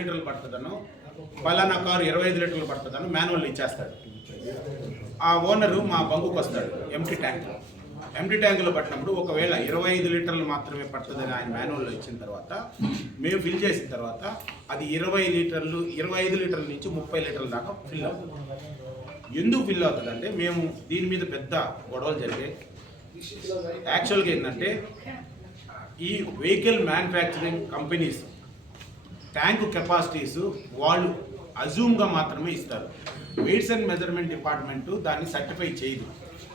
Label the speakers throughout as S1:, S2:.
S1: లీటర్లు పడుతుందనో పలానా కారు ఇరవై ఐదు లీటర్లు పడుతుందనో మాన్యువల్ ఇచ్చేస్తాడు. ఆ ఓనరు మా బంకుకు వస్తాడు ఎంటీ ట్యాంక్ ఎంటీ ట్యాంకులో పట్టినప్పుడు ఒకవేళ ఇరవై ఐదు లీటర్లు మాత్రమే పడుతుందని ఆయన మాన్యువల్లో ఇచ్చిన తర్వాత మేము ఫిల్ చేసిన తర్వాత అది ఇరవై లీటర్లు ఇరవై ఐదు లీటర్ల నుంచి ముప్పై లీటర్ల దాకా ఫిల్ అవుతుంది. ఎందుకు ఫిల్ అవుతుందంటే మేము దీని మీద పెద్ద గొడవలు జరిగాయి యాక్చువల్గా ఏంటంటే ఈ vehicle manufacturing companies tank capacities వాళ్ళు అజూమ్గా మాత్రమే ఇస్తారు. వెయిట్స్ అండ్ మెజర్మెంట్ డిపార్ట్మెంట్ దాన్ని సర్టిఫై చేయదు.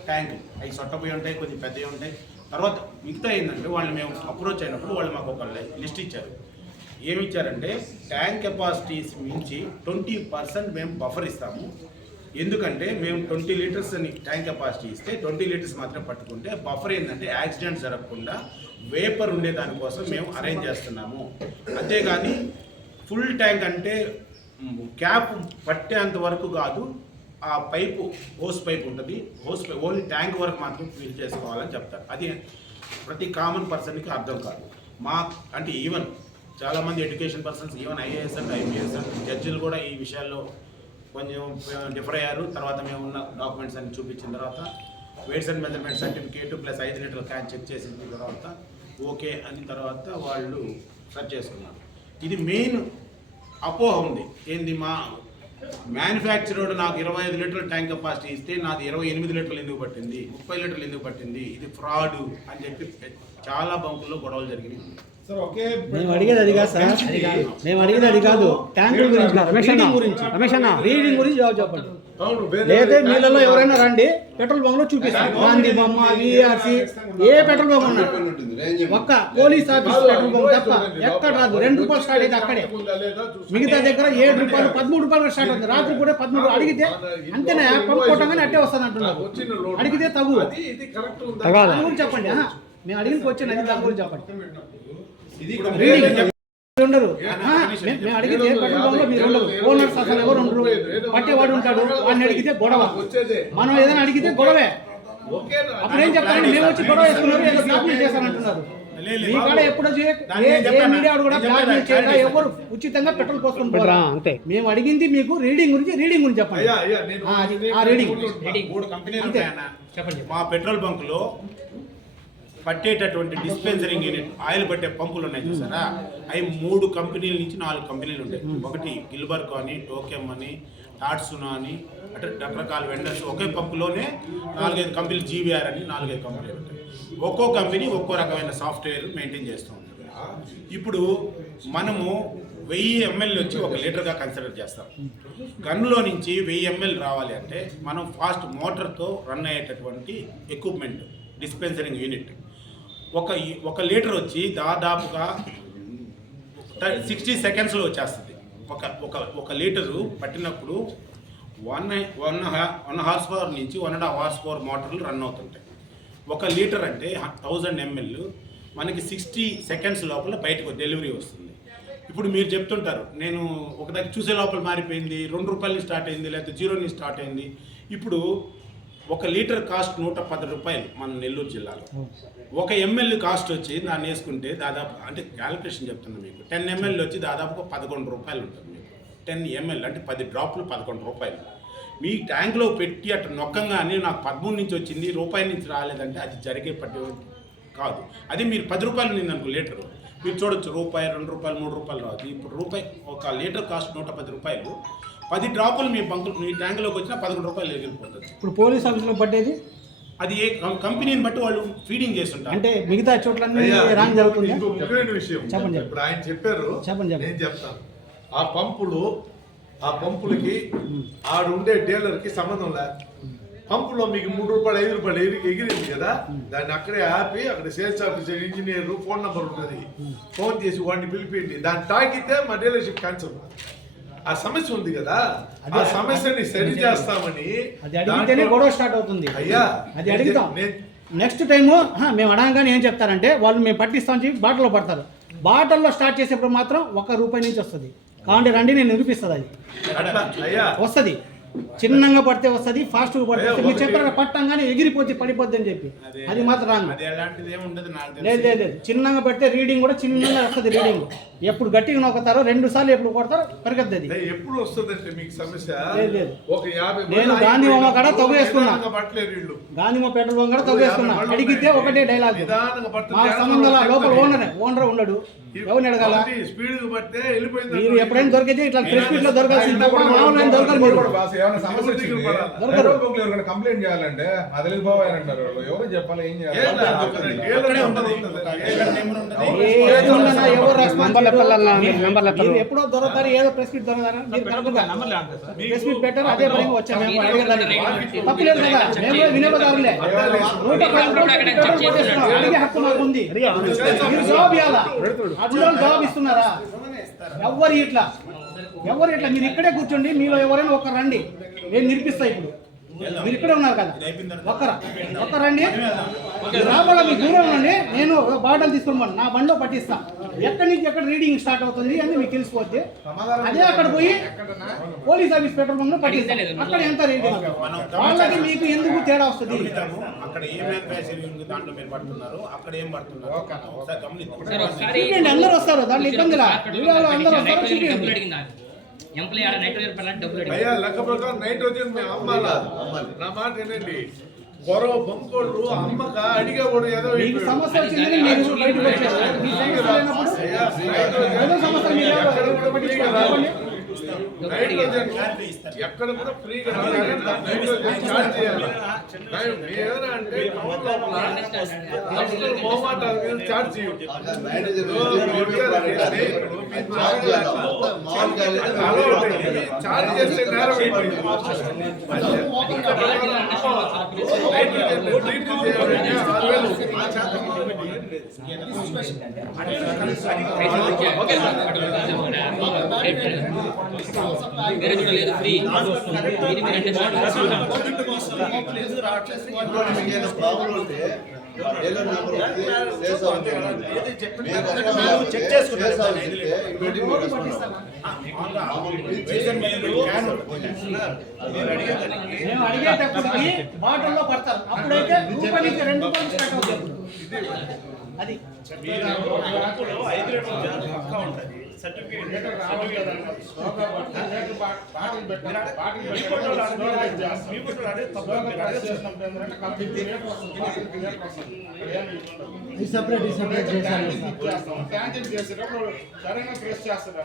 S1: ట్యాంక్ అవి సొట్టపోయి ఉంటాయి కొద్దిగా పెద్దవి ఉంటాయి. తర్వాత మిగతా ఏంటంటే వాళ్ళు మేము అప్రోచ్ అయినప్పుడు వాళ్ళు మాకు ఒక లిస్ట్ ఇచ్చారు. ఏమిచ్చారంటే ట్యాంక్ కెపాసిటీస్ మించి ట్వంటీ పర్సెంట్ మేము బఫర్ ఇస్తాము. ఎందుకంటే మేము ట్వంటీ లీటర్స్ అని ట్యాంక్ కెపాసిటీ ఇస్తే ట్వంటీ లీటర్స్ మాత్రం పట్టుకుంటే బఫర్ ఏంటంటే యాక్సిడెంట్ జరగకుండా వేపర్ ఉండే దానికోసం మేము అరేంజ్ చేస్తున్నాము. అంతేగాని ఫుల్ ట్యాంక్ అంటే క్యాప్ పట్టేంత వరకు కాదు ఆ పైపు హోస్ పైప్ ఉంటుంది. హోస్ పైప్ ఓన్లీ ట్యాంక్ వరకు మాత్రం ఫిల్ చేసుకోవాలని చెప్తారు. అది ప్రతి కామన్ పర్సన్కి అర్థం కాదు. మా అంటే ఈవెన్ చాలామంది education persons even IAS and IPS and జడ్జిలు కూడా ఈ విషయాల్లో కొంచెం డిఫర్ అయ్యారు. తర్వాత మేము ఉన్న డాక్యుమెంట్స్ అన్ని చూపించిన తర్వాత weights and measurement certificate plus ఐదు లీటర్ల క్యాన్ చెక్ చేసిన తర్వాత ఓకే అని తర్వాత వాళ్ళు సెర్చ్ చేసుకున్నారు. ఇది మెయిన్ అపోహ ఉంది. ఏంది మా మ్యానుఫ్యాక్చరర్ నాకు ఇరవై ఐదు లీటర్ల ట్యాంక్ కెపాసిటీ ఇస్తే నాది ఇరవై ఎనిమిది లీటర్లు ఎందుకు పట్టింది? ముప్పై లీటర్లు ఎందుకు పట్టింది? ఇది ఫ్రాడ్ అని చెప్పి చాలా బంకుల్లో గొడవలు జరిగినాయి.
S2: మేము అడిగేది అది కాదు సార్. మేము అడిగేది అది కాదు. ట్యాంకుల గురించి
S3: రమేష్ అన్న, రమేష్ అన్న.
S2: రీడింగ్ గురించి జవాబు చెప్పండి. లేదా మీళ్ళలో ఎవరైనా రండి. పెట్రోల్ బంక్లో చూపిస్తాం గాంధీ బొమ్మ విఆర్సి ఏ పెట్రోల్ బంక్ ఉన్నా ఒక్క పోలీస్ ఆఫీస్ పెట్రోల్ బంక్ తప్ప ఎక్కడ రాదు. రెండు రూపాయలు స్టార్ట్ అయితే అక్కడే. మిగతా దగ్గర ఏడు రూపాయలు పదమూడు రూపాయలు స్టార్ట్ అవుతుంది. రాత్రి కూడా పదమూడు అడిగితే అంతేనా? పంప్ కొట్టగానే అట్టే వస్తుంది అంటున్నారు.
S4: వచ్చిన
S2: అడిగితే తగు? దాని గురించి చెప్పండి. మేము అడిగిన క్వశ్చన్ అది దాని గురించి చెప్పండి. ఉండరు మేము అడిగితే పెట్రోల్ బంక్లో మీరు ఉండరు ఓనర్స్ అసలు ఎవరు ఉండరు. పట్టేవాడు ఉంటాడు. వాడిని అడిగితే గొడవ.
S4: వచ్చేదే.
S2: మనం ఏదైనా అడిగితే గొడవే. అప్పుడు ఏం చెప్తారంటే మేము వచ్చి గొడవ వేసుకున్నారు ఏదో బ్లాక్మెయిల్ చేశారంటున్నారు
S1: లే, లే,
S2: మీ కాడ ఎప్పుడు వచ్చి
S1: దాన్ని
S2: ఏ-
S1: నేను
S2: ఏ
S1: చెప్పాను.
S2: మీడియా వాడు కూడా
S1: నేను
S2: బ్లాక్మెయిల్
S1: చెప్పాను.
S2: చేయడా ఎవరు ఉచితంగా పెట్రోల్ పోరా.
S3: అంతే.
S2: మేము అడిగింది మీకు రీడింగ్ గురించి రీడింగ్ గురించి చెప్పండి. ఆ, రీడింగ్.
S1: మూడు కంపెనీలు మా పెట్రోల్ బంకులో పట్టేటటువంటి డిస్పెన్సరింగ్ యూనిట్ ఆయిల్ పట్టే పంపులు ఉన్నాయి చూసారా? అవి మూడు కంపెనీల నుంచి నాలుగు కంపెనీలు ఉంటాయి. ఒకటి గిల్బర్గ్ అని టోకెమ్ అని టాట్సునా అని అంటే రకరకాల వెండర్స్ ఒకే పంపులోనే నాలుగైదు కంపెనీలు జీవీఆర్ అని నాలుగైదు కంపెనీలు ఉంటాయి. ఒక్కో కంపెనీ ఒక్కో రకమైన సాఫ్ట్వేర్ మెయింటైన్ చేస్తూ ఉంటుంది. ఇప్పుడు మనము వెయ్యి ఎంఎల్ వచ్చి ఒక లీటర్గా కన్సిడర్ చేస్తాం. గన్లో నుంచి వెయ్యి ఎంఎల్ రావాలి అంటే మనం ఫాస్ట్ మోటార్తో రన్ అయ్యేటటువంటి ఎక్విప్మెంట్ డిస్పెన్సరింగ్ యూనిట్ ఒక ఒక లీటర్ వచ్చి దాదాపుగా సిక్స్టీ సెకండ్స్లో వచ్చేస్తుంది. ఒక ఒక ఒక లీటరు పట్టినప్పుడు one one one horse power నుంచి one and half horse power మోటార్లు రన్ అవుతుంటాయి. ఒక లీటర్ అంటే థౌజండ్ ఎంఎల్ మనకి సిక్స్టీ సెకండ్స్ లోపల బయటకు డెలివరీ వస్తుంది. ఇప్పుడు మీరు చెప్తుంటారు నేను ఒక దగ్గర చూసే లోపల మారిపోయింది రెండు రూపాయలు స్టార్ట్ అయింది లేకపోతే జీరో నుంచి స్టార్ట్ అయింది. ఇప్పుడు ఒక లీటర్ కాస్ట్ నూట పది రూపాయలు మన నెల్లూరు జిల్లాలో. ఒక ఎంఎల్ కాస్ట్ వచ్చి దాన్ని వేసుకుంటే దాదాపు అంటే క్యాలిక్యులేషన్ చెప్తున్నా మీకు టెన్ ఎంఎల్ వచ్చి దాదాపుగా పదకొండు రూపాయలు ఉంటుంది మీకు. టెన్ ఎంఎల్ అంటే పది డ్రాప్లు పదకొండు రూపాయలు. మీ ట్యాంక్లో పెట్టి అట్లా నొక్కంగానే నాకు పదమూడు నుంచి వచ్చింది రూపాయి నుంచి రాలేదంటే అది జరిగే పట్టే కాదు. అదే మీరు పది రూపాయలు నింది అనుకో లీటర్. మీరు చూడొచ్చు రూపాయి రెండు రూపాయలు మూడు రూపాయలు రాదు. ఇప్పుడు రూపాయి ఒక లీటర్ కాస్ట్ నూట పది రూపాయలు. పది డ్రాపులు మీ బంకు మీ ట్యాంకులోకి వచ్చినా పదకొండు రూపాయలు ఎగిరిపోతుంది
S2: ఇప్పుడు పోలీస్ ఆఫీసులో పట్టేది?
S1: అది ఏ కం- కంపెనీని బట్టి వాళ్ళు ఫీడింగ్ చేస్తుంటారు.
S2: అంటే మిగతా రాంగ్ జరుగుతుంది?
S4: ఇంకో ముఖ్యమైన విషయం
S2: చెప్పండి.
S4: ఇప్పుడు ఆయన చెప్పారు
S2: చెప్పండి.
S4: నేను చెప్తాను ఆ పంపులు ఆ పంపులకి ఆడు ఉండే డీలర్కి సంబంధం లే. పంపులో మీకు మూడు రూపాయలు ఐదు రూపాయలు ఎగిరి ఎగిరింది కదా దాన్ని అక్కడే ఆపి అక్కడ sales officer engineer phone number ఉంటుంది. ఫోన్ చేసి వాడిని పిలిపిండి. దాన్ని తాకితే మా డీలర్షిప్ క్యాన్సల్ ఆ సమస్య ఉంది కదా. ఆ సమస్యని సరి చేస్తామని
S2: అది అడిగితేనే గొడవ స్టార్ట్ అవుతుంది.
S4: అయ్యా
S2: అది అడుగుతాం. నెక్స్ట్ టైము మేము అడగగానే ఏం చెప్తారంటే వాళ్ళు మేము పట్టిస్తామని చెప్పి బాటిల్లో పడతారు. బాటిల్లో స్టార్ట్ చేసేప్పుడు మాత్రం ఒక రూపాయి నుంచి వస్తుంది. కాబట్టి రండి నేను నిరూపిస్తుంది అది. వస్తుంది. చిన్నంగా పడితే వస్తుంది ఫాస్ట్గా పడితే. మీరు చెప్పారు పట్టంగానే ఎగిరిపోద్ది పడిపోద్ది అని చెప్పి. అది మాత్రం రాంగ్. లేదు లేదు లేదు. చిన్నగా పెడితే రీడింగ్ కూడా చిన్నగా వస్తుంది రీడింగ్ ఎప్పుడు గట్టిగా నొక్కుతారో రెండు సార్లు ఎప్పుడు కొడతారో పెరగద్ది అది.
S4: ఎప్పుడు వస్తుందంటే మీకు సమస్య?
S2: లేదు, నేను గాంధీ బొమ్మ కాడ
S4: నిదానంగా
S2: తవ్వు వేసుకున్నా.
S4: పట్టలేరు వీళ్ళు.
S2: గాంధీమ పెట్రోల్ బంక్ కూడా తవ్వేసుకున్నా అడిగితే ఒకటే డైలాగ్. మా లోపల ఓనర్ ఓనర్ ఉండడు ఎవరిని అడగాల?
S4: స్పీడ్ పడితే వెళ్ళిపోయింది
S2: మీరు ఎప్పుడైనా దొరికితే ఇట్లా ప్రెస్ మీట్లో దొరకాల్సింది తప్ప మామూలు దొరకరు మీరు.
S3: ఏమైనా సమస్య వచ్చింది?
S2: దొరకరు.
S3: ఎవరికైనా కంప్లైంట్ చేయాలంటే అది వెళ్ళిపోవాలంటారు వాళ్ళు. ఎవరు చెప్పాలి ఏం చేయాలి?
S4: లేదు,
S2: ఎప్పుడో దొరకతారు ఏదో ప్రెస్ మీట్ దొరకతారు మీరు కరెక్ట్గా ప్రెస్ మీట్ పెట్టారు అదే పరంగా వచ్చాము అడిగేదానికి తప్పులేదు కదా మేము వినియోగదారులే నూట పది హక్కు మాకు ఉంది మీరు జవాబు ఇవ్వాలా? అట్లా జవాబు ఇస్తున్నారా? ఎవరు ఇట్లా? ఎవరు ఇట్లా? మీరు ఇక్కడే కూర్చోండి మీలో ఎవరైనా ఒకరు రండి. నేను నిరూపిస్తా ఇప్పుడు. మీరు ఇక్కడే ఉన్నారు కదా. ఒక్కరా? ఒక్కరు రండి. రాబోయే మీ దూరం నుండి నేను బాటలు తీసుకున్నాను నా బండిలో పట్టిస్తా. ఎక్కడి నుంచి ఎక్కడ రీడింగ్ స్టార్ట్ అవుతుంది అని మీకు తెలిసిపోద్ది. అదే అక్కడ పోయి పోలీస్ ఆఫీస్ పెట్రోల్ బంక్ పట్టిస్తాను అక్కడ ఎంత రీడింగ్ వాళ్ళకి మీకు ఎందుకు తేడా వస్తుంది.
S1: అక్కడ ఏ దాంట్లో మీరు పడుతున్నారు. అక్కడ ఏం పడుతున్నారు?
S2: అందరూ వస్తారు. దాంట్లో ఇబ్బంది వీడియోలో అందరూ వస్తారు
S5: ఎంప్లాయ్ ఆడ నైట్ వేరు డబ్బులు
S4: అయ్యా లెక్క ప్రకారం నైట్రోజన్ మేము అమ్మాలా? నా మాట ఏంటండి గొడవ బొంకోళ్ళు అమ్మక అడిగేవాడు ఏదో
S2: మీకు సమస్య వచ్చిందని మీరు బయటకు వచ్చారు మీ సమస్య లేనప్పుడు
S4: అయ్యా, నైట్రోజన్
S2: ఏదో సమస్య మీరు ఏదో
S4: ఎక్కడ కూడా ఫ్రీగా కూడా ఏదైనా అంటే టౌన్ లోపల అసలు మొహమాటాల
S5: వేరే చోట లేదు ఫ్రీ ఇది మీరు అంటే
S1: చెక్ చేసుకుంటారు.
S2: మేము అడిగేటప్పటికి బాటిల్లో పడతారు. అప్పుడైతే రూపాయి నుంచి రెండు రూపాయలు స్టార్ట్ అవుతుంది. అది
S1: ఐదు లీటర్లు పక్కా ఉంటుంది.
S2: సెపరేట్ సెపరేట్ చేశారు
S1: క్యాన్సిల్ చేసేటప్పుడు సరైన ప్రెస్ చేస్తారు